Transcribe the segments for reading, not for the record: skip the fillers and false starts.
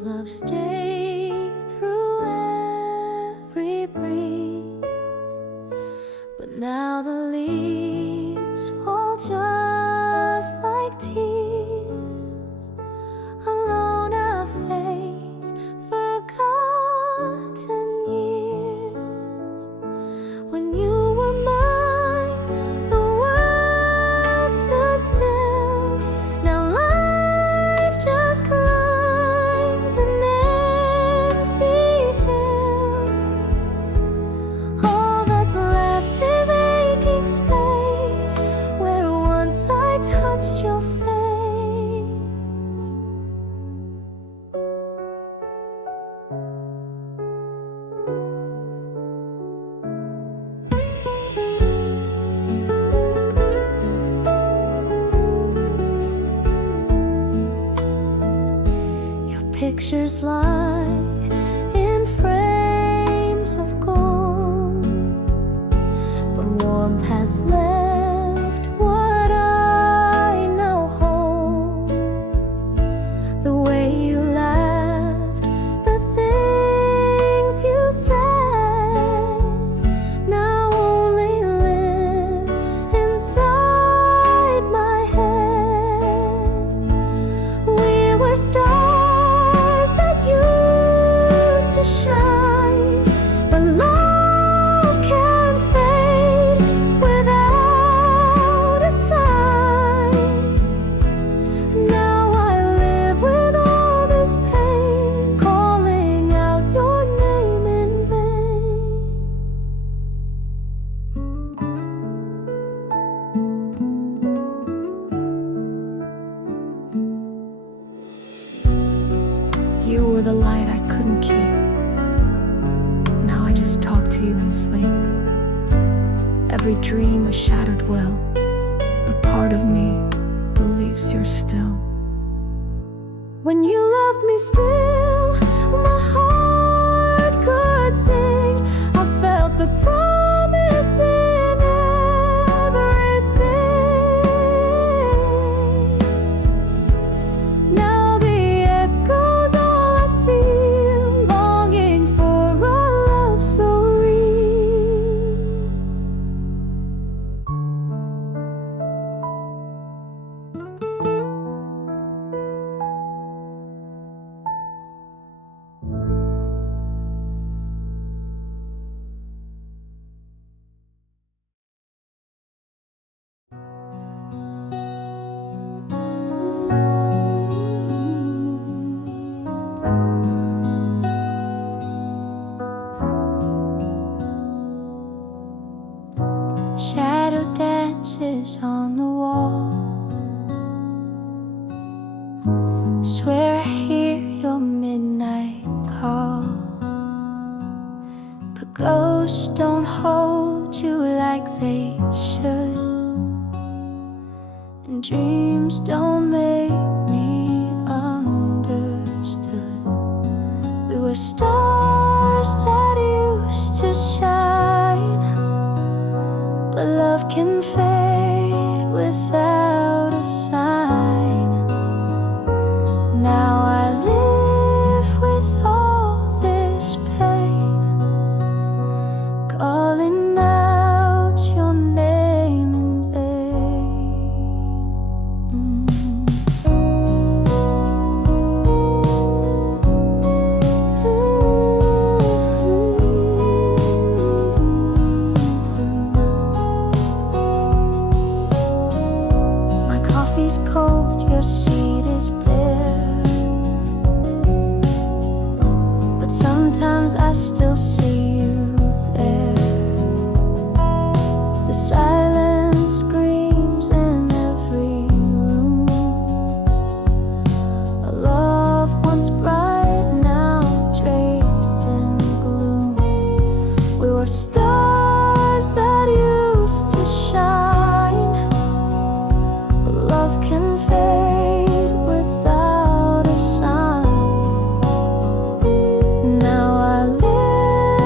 love stay through every breeze. But now the leaves fall just like tears. Alone I face forgotten years. When you were mine, the world stood still. Now life just climbs an empty hill. All that's left is aching space where once I touched your face. Your pictures lie in frames of gold, but warmth has left what I now hold. The way you laughed, the things you said, now only live inside my head. We were stars that used to shine, but love can fade without a sign. Now I live with all this pain, calling out your name in vain. You were the light I couldn't keep. Now I just talk to you in sleep. Every dream a shattered will, but part of me believes you're still. When you loved me still, my heart could sing. I felt the promise in everything. Now the echoes all I feel, longing for a love so real. Shadow dances on the wall. Swear I hear your midnight call, but ghosts don't hold you like they should, and dreams don't make me understood. We were stars that used to shine, but love can fade without a sign. Now I live with all this pain, calling out your name in vain. My coffee's cold, your seat is bare, but sometimes I still see you there. The silence screams in every room. A love once bright, now draped in gloom. We were stars that used to shine, but love can fade without a sign. Now I live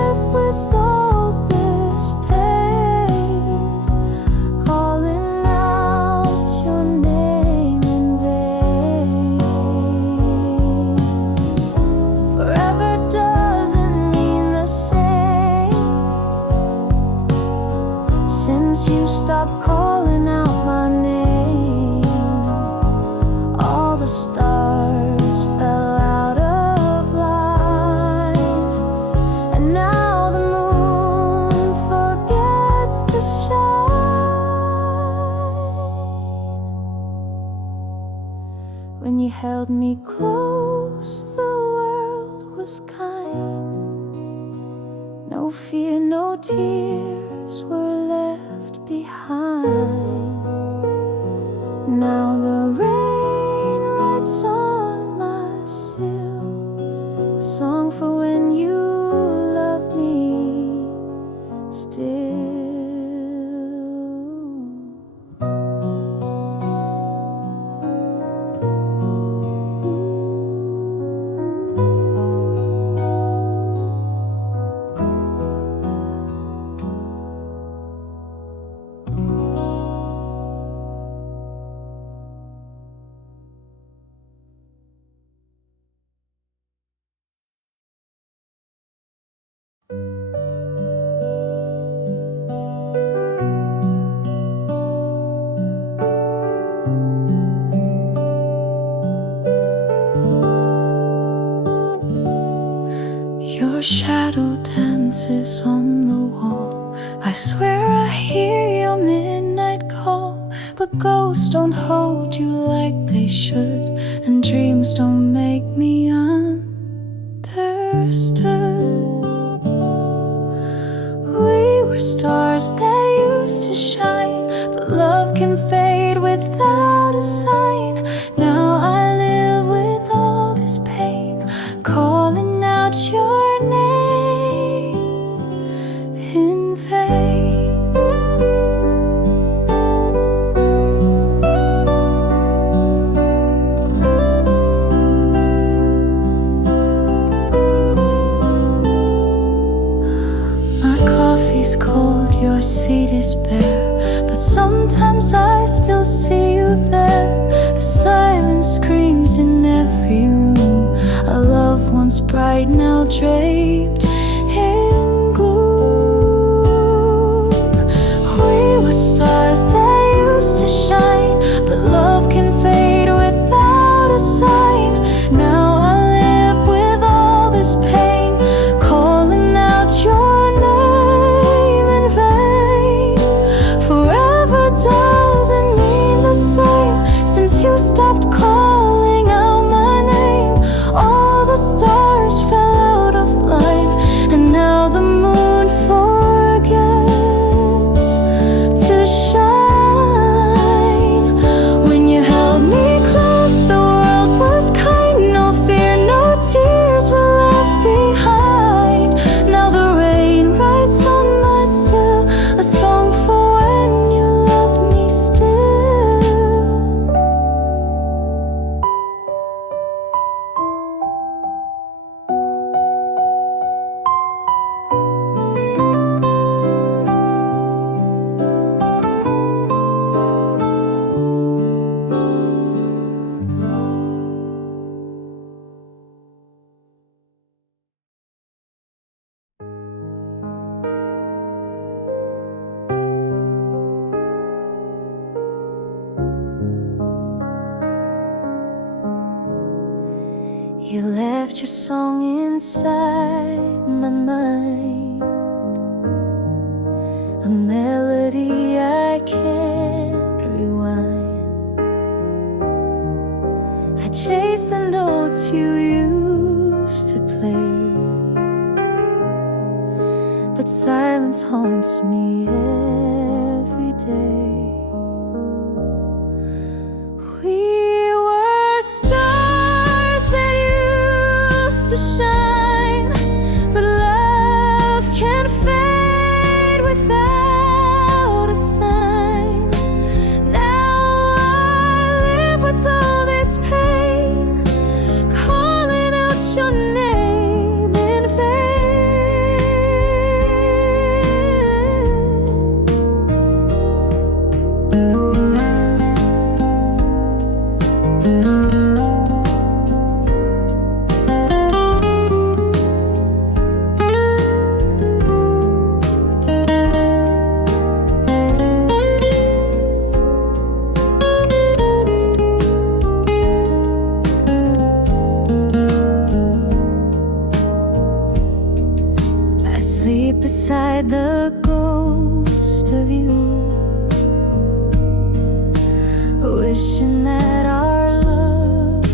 When you held me close, the world was kind. No fear, no tears were left behind. Now the rain writes on my sill a song for when you love me still. Your shadow dances on the wall. I swear I hear your midnight call. But ghosts don't hold you like they should, and dreams don't make me understood. We were stars that used to shine, but love can fade without a sign. Now I live with all this pain, calling out your name in vain. My coffee's cold, your seat is bare, but sometimes I still see you there. The silence screams in every room. A love once bright, now draped in gloom. We were stars that used to shine, but love can fade without a sign. Now I live with all this pain, calling out your name in vain. Forever doesn't mean the same since you stopped calling out my name. All the stars fell out of line, and now the moon forgets to shine. When you held me close, the world was kind. No fear, no tears were left behind. Now the rain writes on my sill a song for when you loved me still. You left your song inside my mind, a melody I can't rewind. I chase the notes you used to play, but silence haunts me every day. We were stars that used to shine, but love can fade without a sign. Now I live with all this pain, calling out your name in vain. I sleep beside the ghost of you, wishing that our love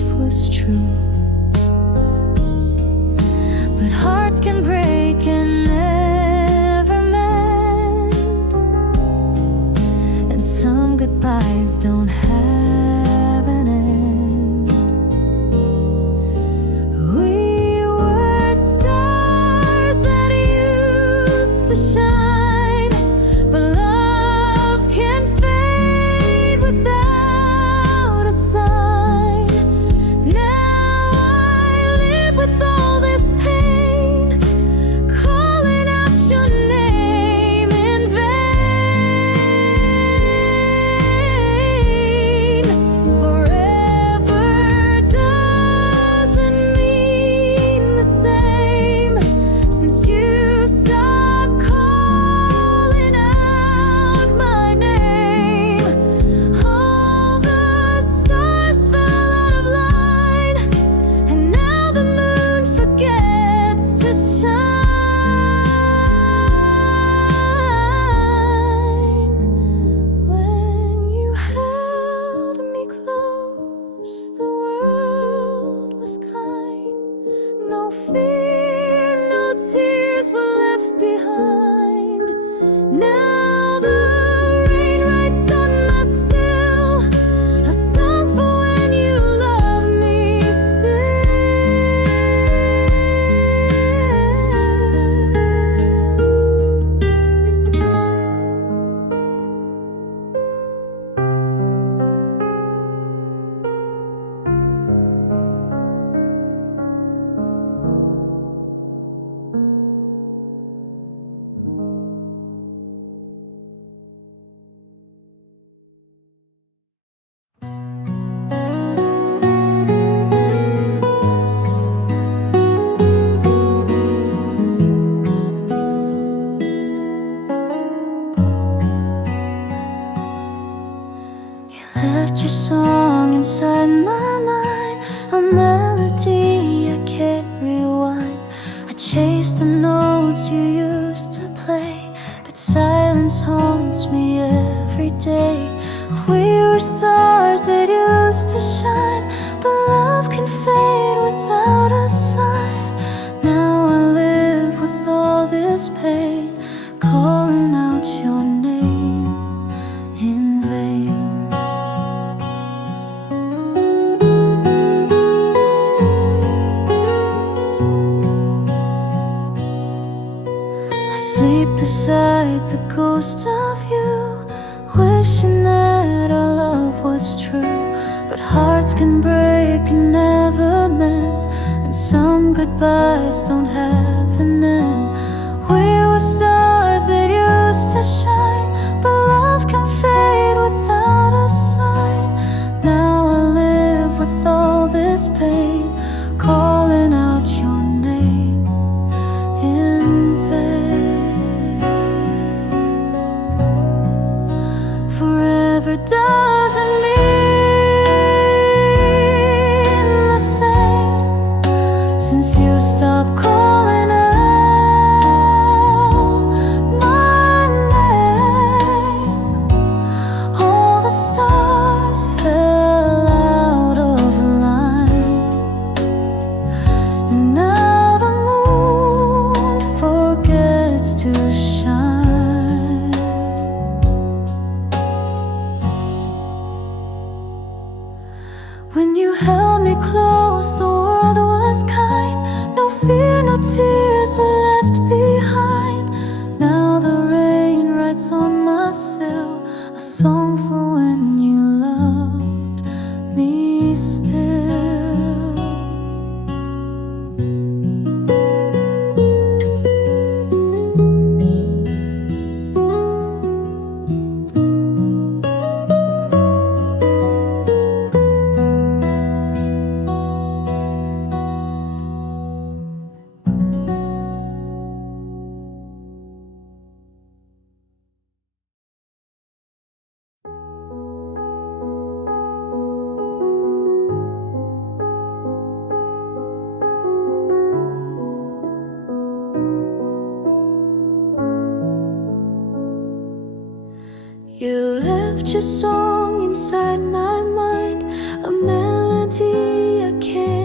true. But hearts can break and never mend, and some goodbyes don't have an end. We were stars that used to shine, but love can fade without a sign. Now I live with all this pain, calling out your name in vain. Forever doesn't mean the same since you stopped calling out my name. All the stars fell out of line, and now the moon forgets to shine. When you held me close, the world was kind. No fear, no tears were left behind. Now the rain writes on my sill a song for when you love me still. Left your song inside my mind, a melody I can't rewind. I chase the notes you used to play, but silence haunts me every day. We were stars that used to shine, but love can fade without a sign. Now I live with all this pain, calling out your name in vain. I sleep beside the ghost of you, wishing that our love was true. But hearts can break and never mend, and some goodbyes don't have an end. We were stars that used to shine, but love can fade without a sign. Now I live with all this pain, calling out your name in vain. Forever doesn't mean the same since you stopped calling out my name. All the stars fell out of line, and now the moon forgets to shine. When you held me close, the world was kind. No fear, no tears were left behind. Now the rain writes on my sill a song for when you loved me still. You left your song inside my mind, a melody I can't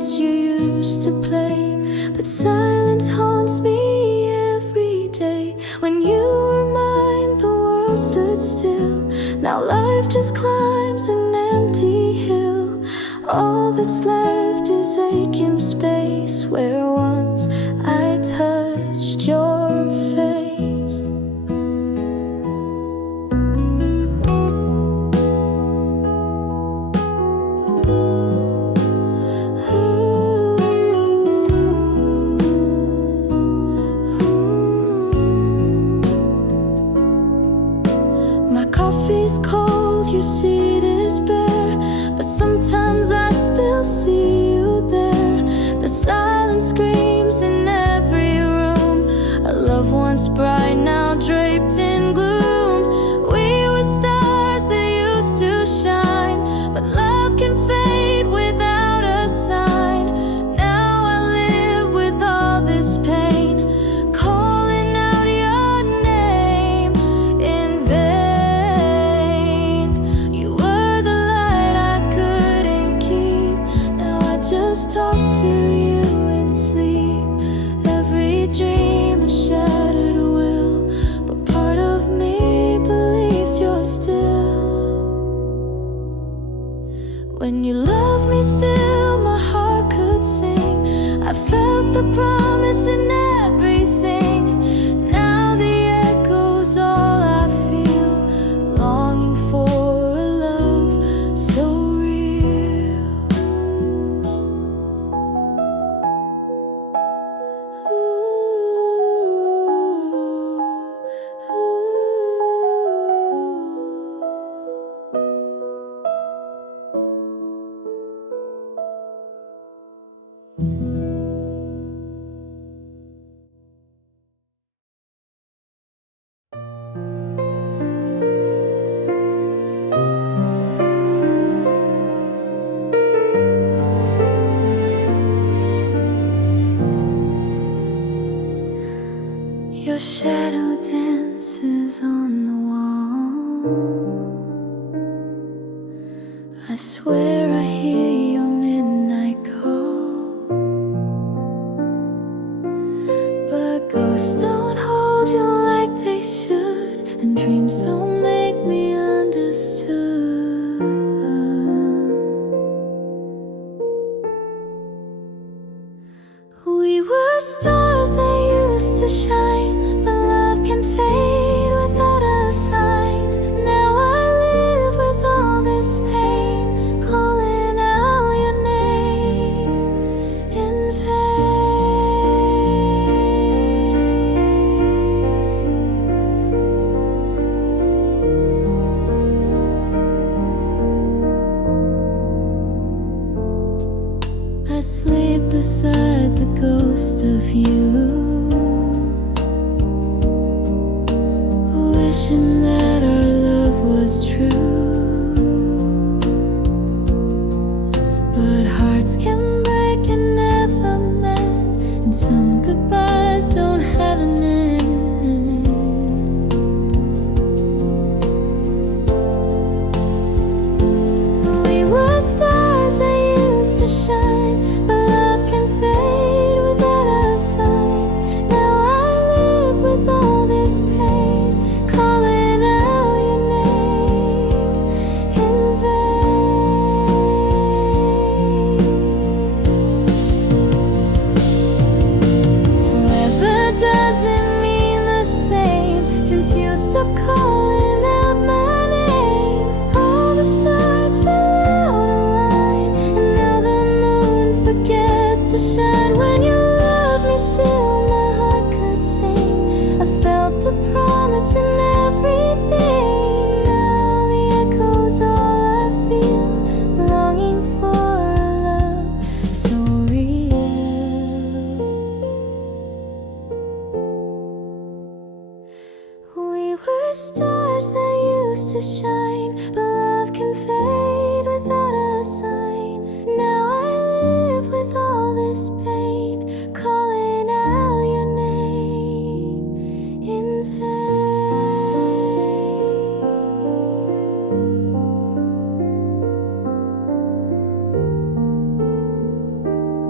notes you used to play, but silence haunts me every day. When you were mine, the world stood still. Now life just climbs an empty hill. All that's left is aching space where once I touched your face. My coffee's cold, your seat is bare, but sometimes I still see you there. The silence screams in every room. A love once bright, now draped in gloom. We were stars that used to shine, but love can fade without a sign. Now I live with all this pain, calling out your name in vain. You were the light I couldn't keep. Now I just talk to you in sleep. Every dream a shattered will, but part of me believes you're still. When you love me still, my heart could sing. I felt the promise in everything. Now the echo's all I feel, longing for a love so real. Your shadow dances on the wall. I swear I hear your midnight call, but ghosts don't hold you like they should, and dreams don't make me understood. We were stars that used to shine, but love can fade without a sign. Now I live with all this pain, calling out your name in vain. I sleep beside the ghost of you, wishing that our love was true. But hearts can break and never mend, and some goodbyes don't have an end. We were stars that used to shine, but love can fade without a sign. Now I live with all this pain, calling out your name in vain. Forever doesn't mean the same since you stopped calling out my name. All the stars fell out of line, and now the moon forgets to shine. When you love me still, my heart could sing. I felt the promise in everything. Now the echo's all I feel, longing for a love so real. We were stars that used to shine, but love can fade without a sign. Now I live with all this pain, calling out your name in vain.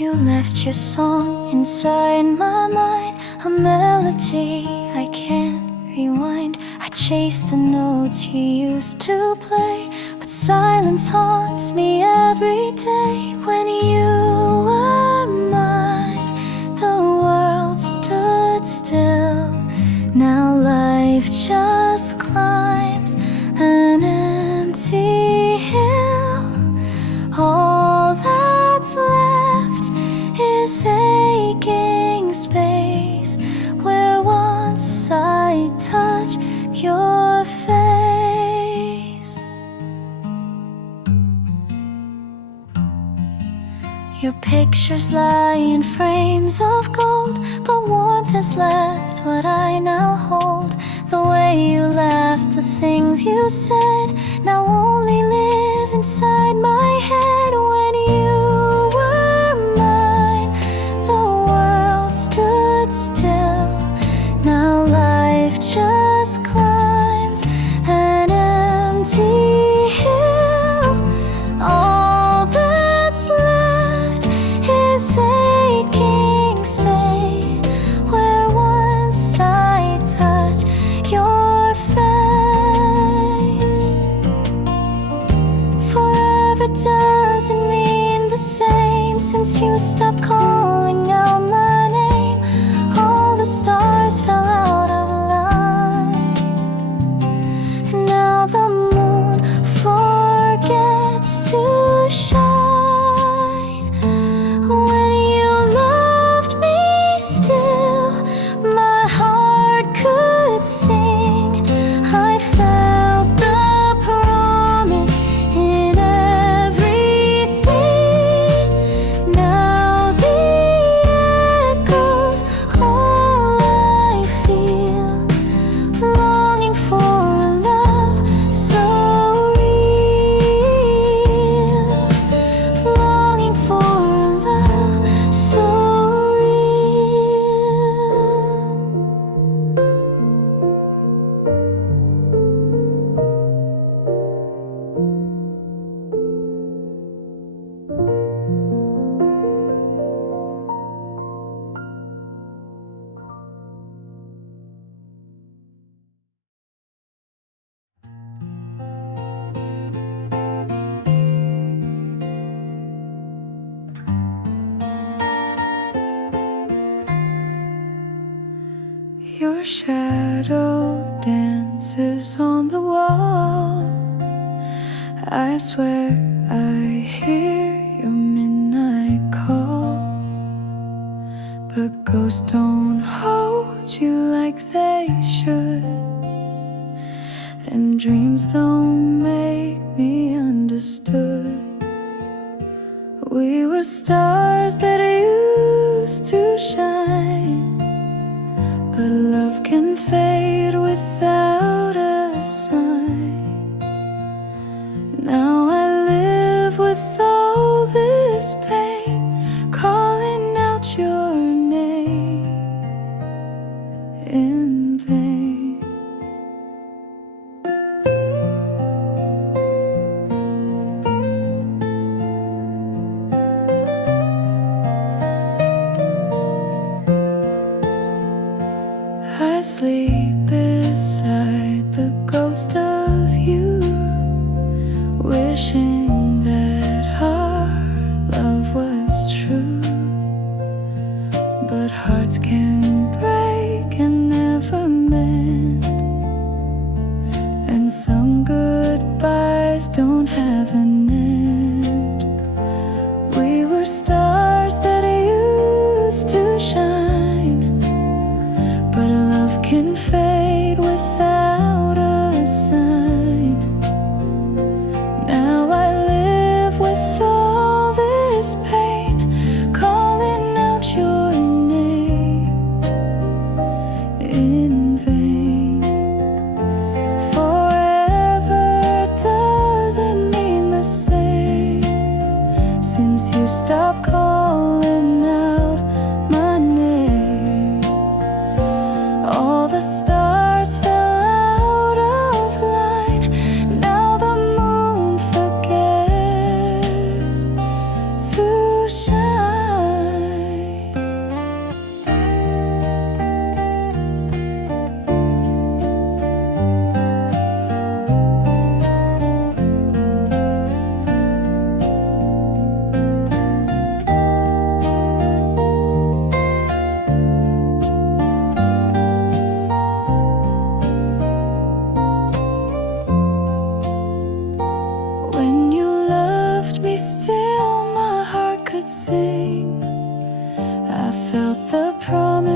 You left your song inside my mind, a melody I can't rewind. I chase the notes you used to play, but silence haunts me every day. When you were mine, the world stood still. Now life just climbs an empty hill. All that's left is aching space where once I touch your face. Your pictures lie in frames of gold, but warmth has left what I now hold. The way you laughed, the things you said, now only live inside my head. When you were mine, the world stood still. Now life just climbs an empty hill. All that's left is aching space where once I touched your face. Forever doesn't mean the same since you stopped calling out my name. All the stars fell out of line, and now the moon forgets to shine. When you loved me still, my heart could sing. I felt the promise in everything. Now the echoes all I feel, longing for a love so real, longing for a love so real. Your shadow dances on the wall. I swear I hear your midnight call, but ghosts don't hold you like they should, and dreams don't make me understood. We were stars that used to shine, but love can fade without a sign. Now I live with all this pain, calling out your name in vain. I sleep beside the ghost of you, wishing that our love was true. But hearts can break and never mend, and some goodbyes don't have an end. We were stars that used to shine, but love can fade without a sign. Now I live with all this pain, calling out your name in vain. Forever doesn't mean the same since you stopped calling out my name. All the stars fell out of line. Now the moon forgets to shine.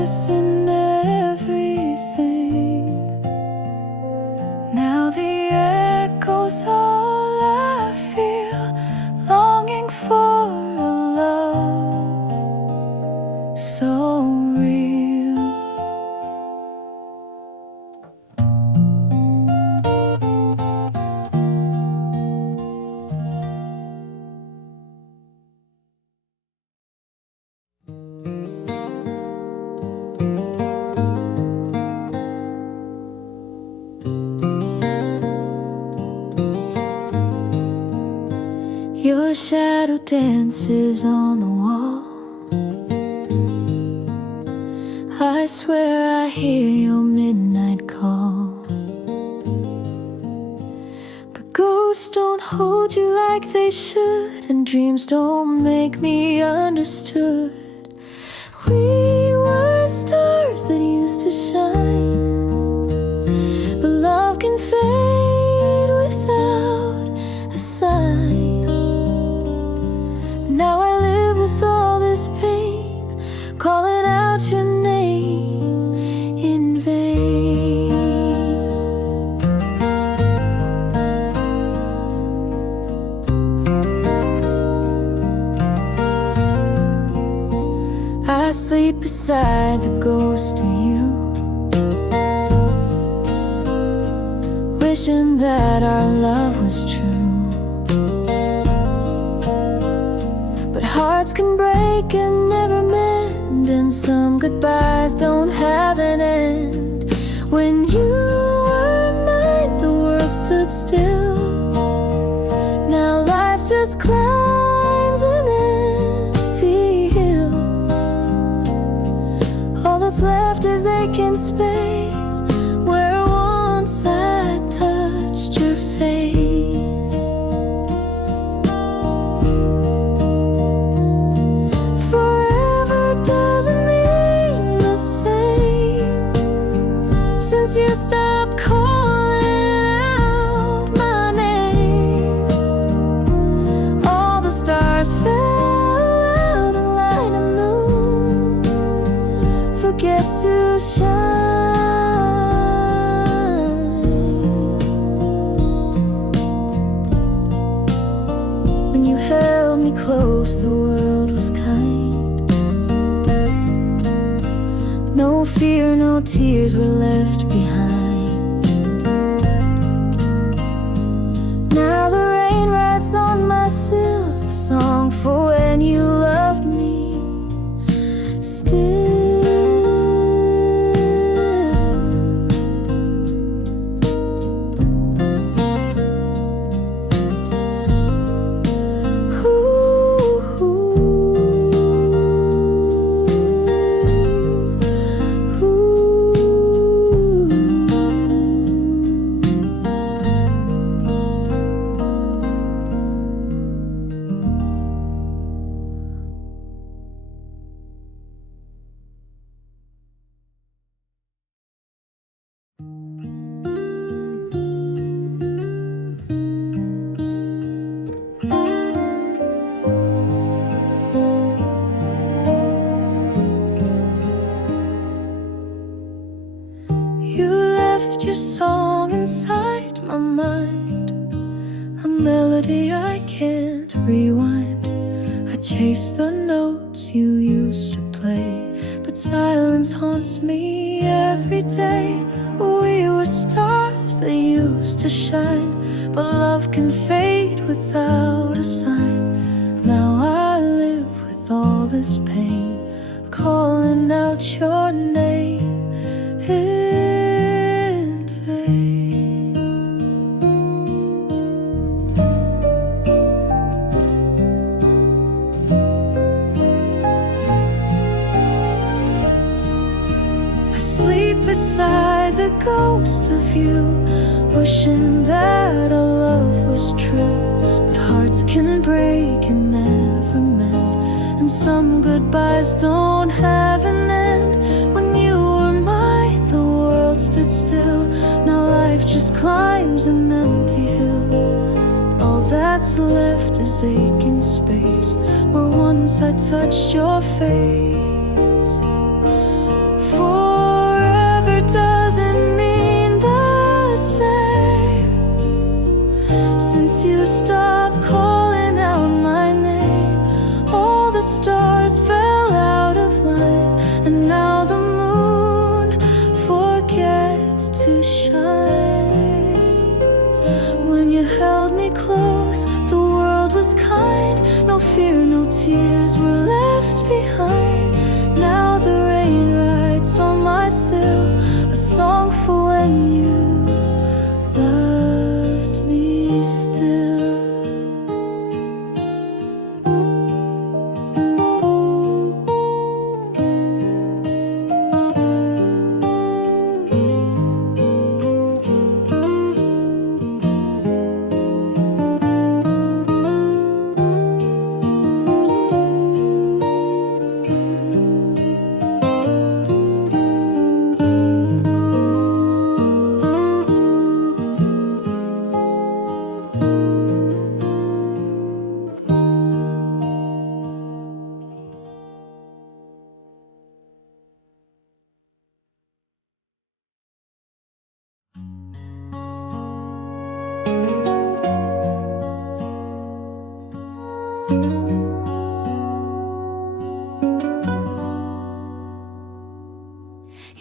missing everything. Now the echoes all I feel, longing for a love so real. Your shadow dances on the wall. I swear I hear your midnight call. But ghosts don't hold you like they should, and dreams don't make me understood. We were stars that used to shine, but love can fade without a sign. Now I live with all this pain, calling out your name in vain. I sleep beside the ghost of you, wishing that our love was true. Hearts can break and never mend, and some goodbyes don't have an end. When you were mine, the world stood still. Now life just climbs an empty hill. All that's left is aching space, where once I touched your face. Since you stopped calling out my name, all the stars fell out, and light of moon forgets to shine. When you held me close, the world was kind. No fear, no tears were left behind. Now the rain writes on my sill a song for when you loved me still. Your song inside my mind, a melody I can't rewind. I chase the notes you used to play, but silence haunts me every day. We were stars that used to shine, but love can fade without a sign. Now I live with all this pain, calling out your name. Beside the ghost of you, wishing that our love was true. But hearts can break and never mend, and some goodbyes don't have an end. When you were mine, the world stood still. Now life just climbs an empty hill. All that's left is aching space, where once I touched your face.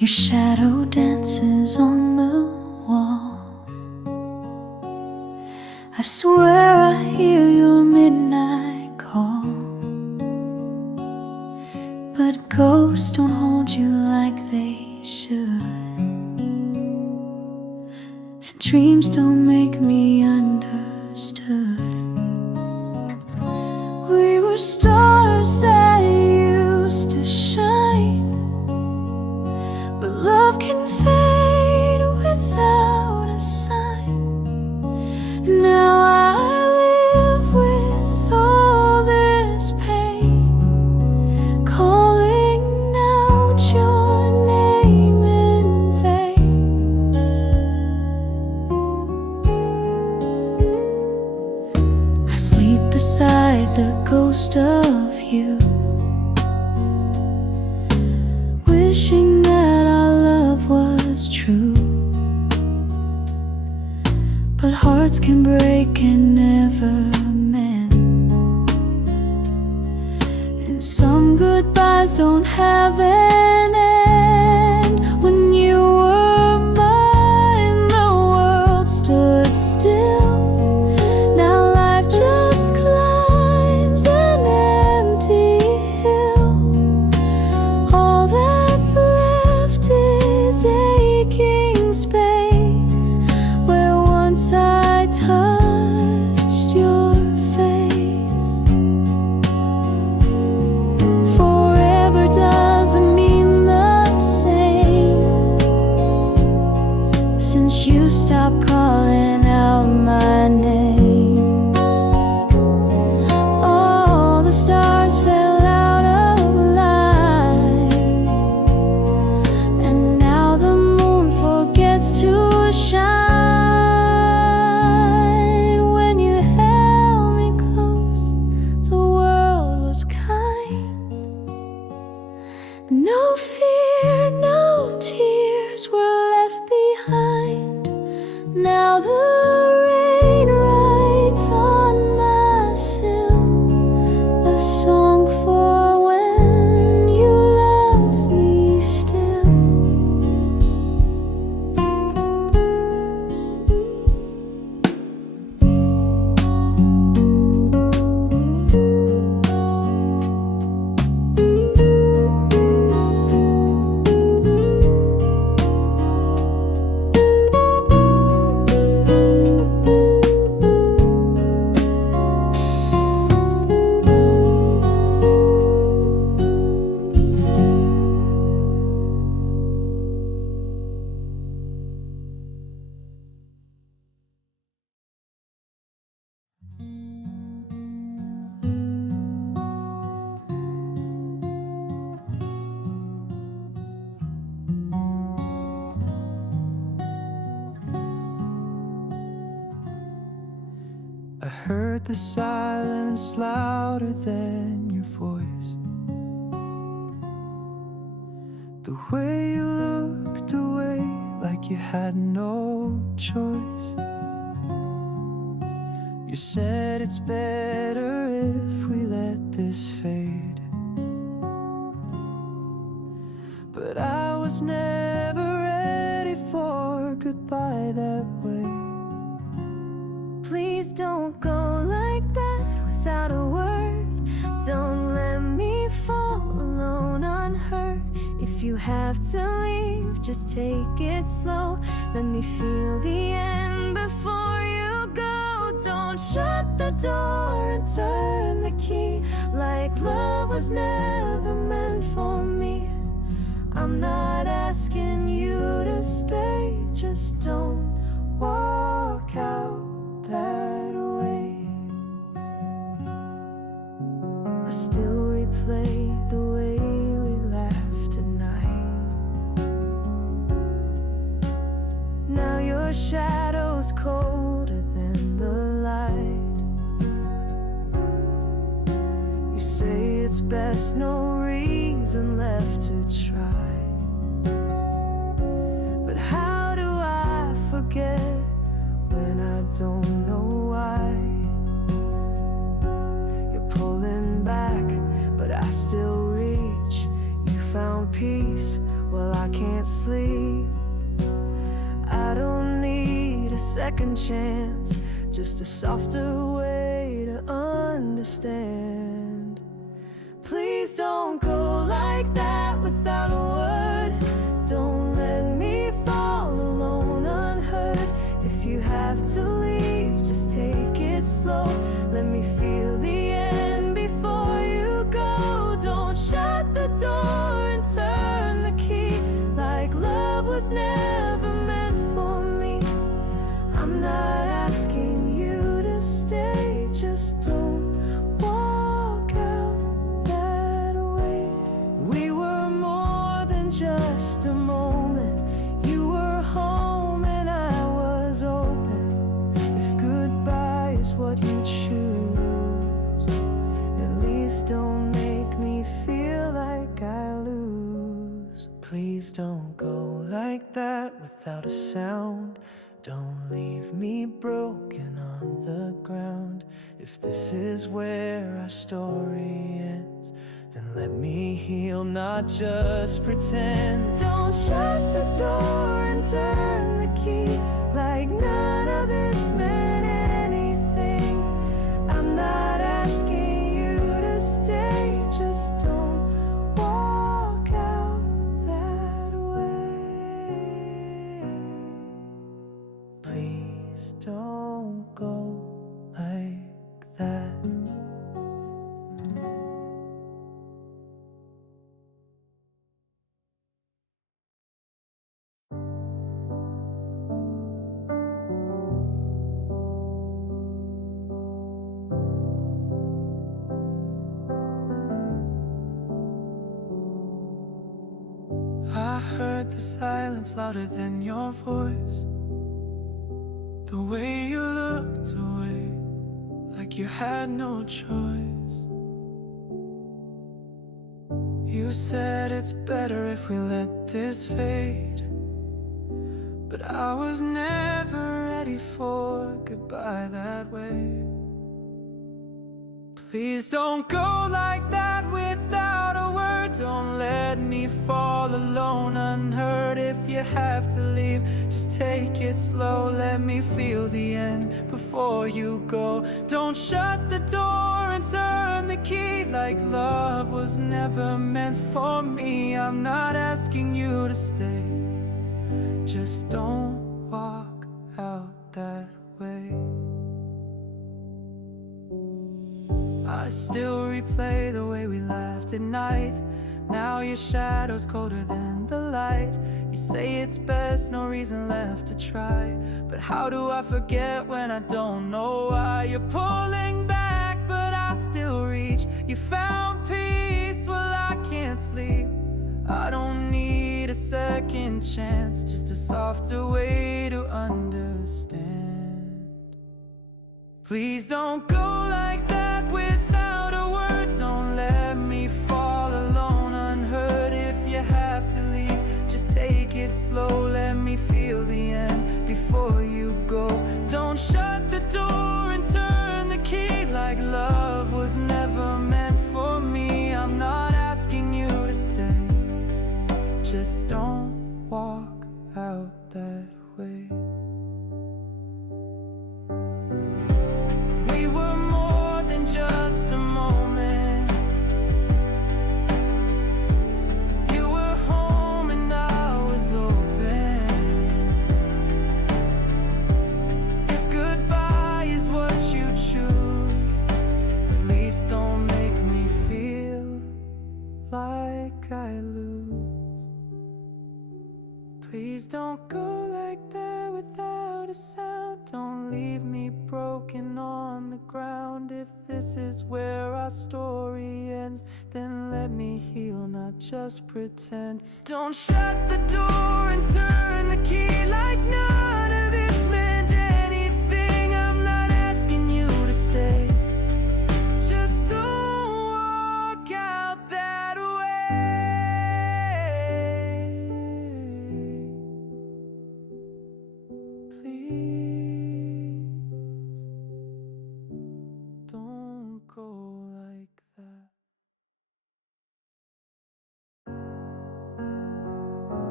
Your shadow dances on the wall. I swear I hear your midnight call, but ghosts don't hold you like they should, and dreams don't make me understood. We were stars that used to shine, but love can fade without a sign. Now I live with all this pain, calling out your name in vain. I sleep beside the ghost of you, wishing that our love was true. But hearts can break and never mend, and some goodbyes don't have an end. When you were mine, the world stood still. Now life just climbs an empty hill. All that's left is aching space where once I touched your face. Forever doesn't mean the same since you stopped calling out my name. All the stars fell out of line, and now the moon forgets to shine. When you held me close, the world was kind. No fear, no tears were left behind. Now the rain writes on my sill a song for when you loved me still. I heard the silence louder than your voice. The way you looked away like you had no choice. You said it's better if we let this fade, but I was never ready for goodbye that way. Please don't go like that without a word. Don't let me fall alone unheard. If you have to leave, just take it slow. Let me feel the end before you go. Don't shut the door and turn the key like love was never meant for me. I'm not asking you to stay, just don't walk out that way. I still replay the way we laughed tonight. Now your shadow's colder than the light. You say it's best, no reason left to try. But how do I forget when I don't know why? You're pulling back, but I still reach. You found peace while Well, I can't sleep. I don't need a second chance, just a softer way to understand. Please don't go like that without a word. Don't let me fall alone unheard. If you have to leave, just take it slow. Let me feel the end before you go. Don't shut the door and turn the key, like love was never meant for me. I'm not asking you to stay, just don't walk out that way. We were more than just a moment. You were home and I was open. If goodbye is what you choose, at least don't make me feel like I lose. Please don't go like that without a sound. Don't leave me broken on the ground. If this is where our story ends, then let me heal, not just pretend. Don't shut the door and turn the key, like none of this meant anything. I'm not asking you to stay, just don't walk out that way. Please don't go like that. I heard the silence louder than your voice. The way you looked away, like you had no choice. You said it's better if we let this fade, but I was never ready for goodbye that way. Please don't go like that without a word. Don't let me fall alone unheard. If you have to leave, just take it slow. Let me feel the end before you go. Don't shut the door and turn the key, like love was never meant for me. I'm not asking you to stay, just don't walk out that way. I still replay the way we laughed at night. Now your shadow's colder than the light. You say it's best, no reason left to try. But how do I forget when I don't know why? You're pulling back, but I still reach. You found peace, well I can't sleep. I don't need a second chance, just a softer way to understand. Please don't go like that without a word. Don't let me fall alone unheard. If you have to leave, just take it slow. Let me feel the end before you go. Don't shut the door and turn the key, like love was never meant for me. I'm not asking you to stay, just don't walk out that way. We were more than just a moment. You were home and I was open. If goodbye is what you choose, at least don't make me feel like I lose. Please don't go like that without a sound. Don't leave me broken on the ground. If this is where our story ends, then let me heal, not just pretend. Don't shut the door and turn the key, like none of this meant anything. I'm not asking you to stay, just don't walk out that way. Please don't go like that.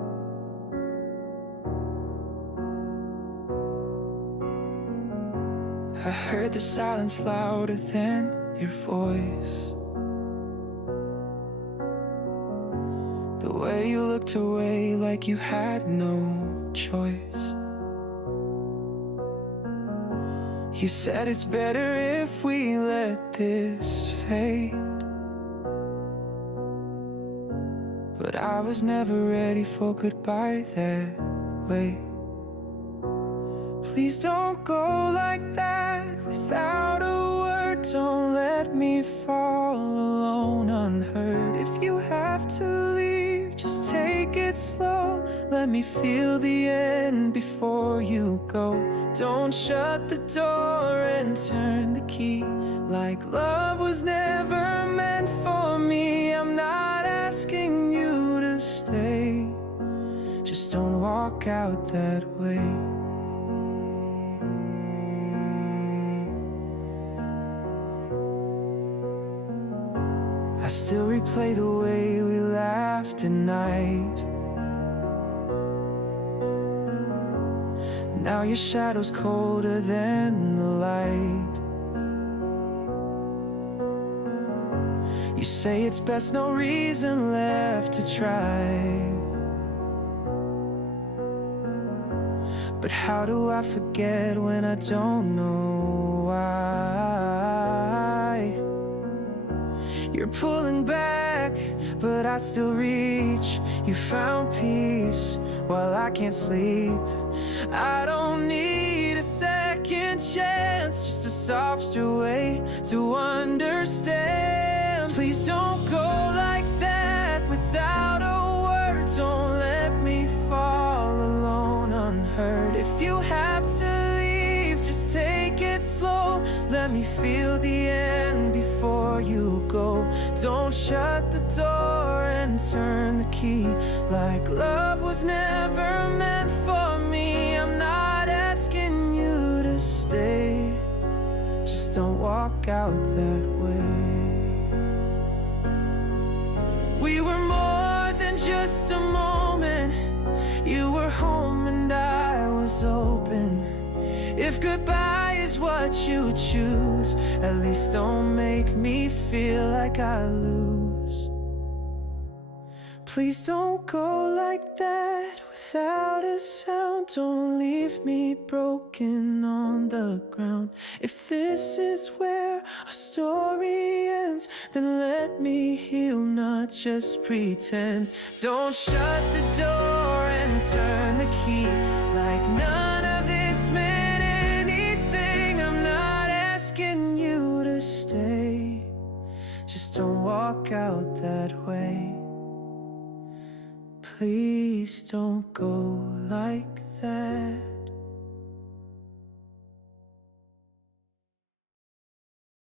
I heard the silence louder than your voice. The way you looked away like you had no choice. You said it's better if we let this fade, but I was never ready for goodbye that way. Please don't go like that without a word. Don't let me fall alone unheard. If you have to leave, just take it slow. Let me feel the end before you go. Don't shut the door and turn the key like love was never meant for me. I'm not asking you to stay, just don't walk out that way. I still replay the way we laughed at night. Now your shadow's colder than the light. You say it's best, no reason left to try. But how do I forget when I don't know why? You're pulling back, but I still reach. You found peace while I can't sleep. I don't need a second chance, just a softer way to understand. Please don't go like that without a word. Don't let me fall alone unheard. If you have to leave, just take it slow. Let me feel the end before you go. Don't shut the door and turn the key like love was never meant for me. I'm not asking you to stay, just don't walk out that way. We were more than just a moment. You were home and I was open. If goodbye is what you choose, at least don't make me feel like I lose. Please don't go like that without a sound. Don't leave me broken on the ground. If this is where our story ends, then let me heal, not just pretend. Don't shut the door and turn the key like none of this meant anything. I'm not asking you to stay, just don't walk out that way. Please don't go like that.